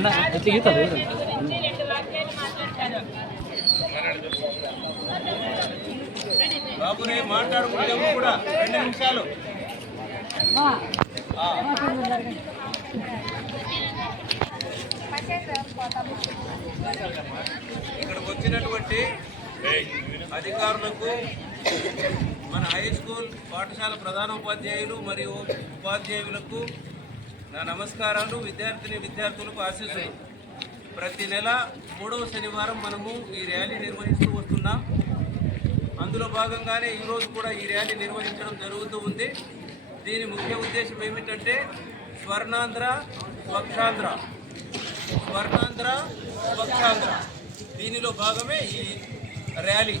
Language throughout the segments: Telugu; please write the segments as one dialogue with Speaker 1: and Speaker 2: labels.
Speaker 1: గురించి రెండు వాక్యాలు మాట్లాడతారు
Speaker 2: బాబురే మాట్లాడుకుంటే కూడా. రెండు నిమిషాలు. ఇక్కడికి వచ్చినటువంటి అధికారులకు మన హై స్కూల్ పాఠశాల ప్రధాన ఉపాధ్యాయులు మరియు ఉపాధ్యాయులకు నా నమస్కారాలు విద్యార్థిని విద్యార్థులకు ఆశీస్సులు. ప్రతి నెల మూడవ శనివారం మనము ఈ ర్యాలీ నిర్వహిస్తూ వస్తున్నాం. అందులో భాగంగానే ఈరోజు కూడా ఈ ర్యాలీ నిర్వహించడం జరుగుతూ ఉంది. దీని ముఖ్య ఉద్దేశం ఏమిటంటే స్వర్ణాంధ్ర స్వచ్ఛాంధ్ర స్వర్ణాంధ్ర స్వచ్ఛాంధ్ర దీనిలో భాగమే ఈ ర్యాలీ.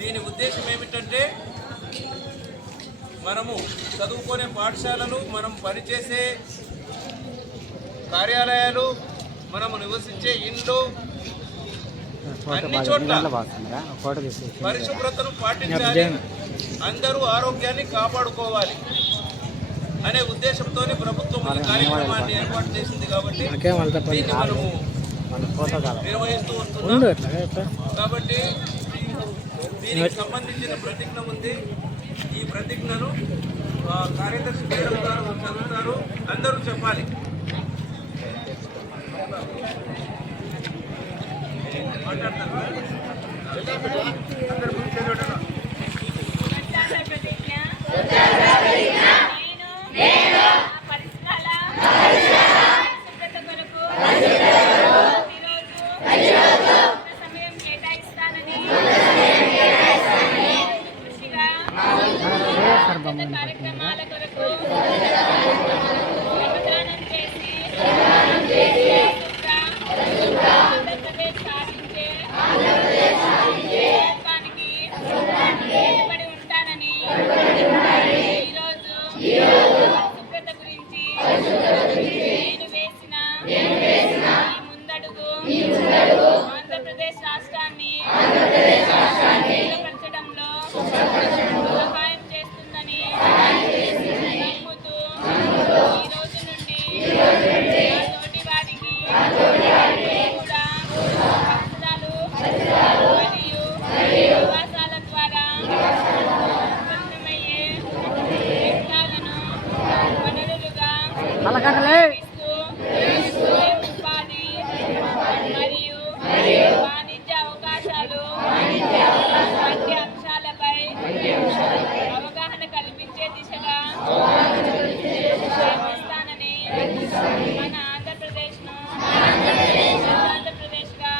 Speaker 2: దీని ఉద్దేశం ఏమిటంటే మనము చదువుకునే పాఠశాలలు మనం పనిచేసే కార్యాలయాలు మనము నివసించే ఇండ్లు అన్ని చోట్ల పరిశుభ్రతను పాటించాలి. అందరూ ఆరోగ్యాన్ని కాపాడుకోవాలి అనే ఉద్దేశంతో ప్రభుత్వం ఈ కార్యక్రమాన్ని ఏర్పాటు చేసింది కాబట్టి దీన్ని మనము
Speaker 3: మన
Speaker 2: నిర్వహిస్తూ వస్తున్నాం. కాబట్టి దీనికి సంబంధించిన ప్రతిజ్ఞ ఉంది. ఈ ప్రతిజ్ఞను కార్యదర్శి మేడం గారు చదువుతారు. అందరూ చెప్పాలి. మాట్లాడతారు?
Speaker 1: కార్యక్రమాల కొరకు ఉపయోగిస్తూ ఉపాధి మరియు వాణిజ్య అవకాశాలు వంటి అంశాలపై అవగాహన కల్పించే దిశగా ప్రయత్నిస్తానని మన ఆంధ్రప్రదేశ్ను ఆంధ్రప్రదేశ్గా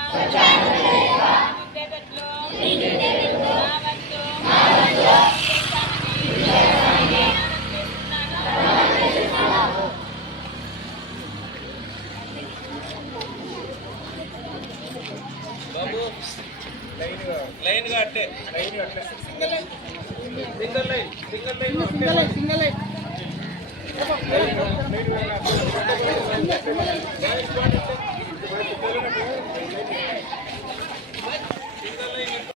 Speaker 2: లైన్గా అట్టే లైన్ అట్టే single line. Single line single line. Single line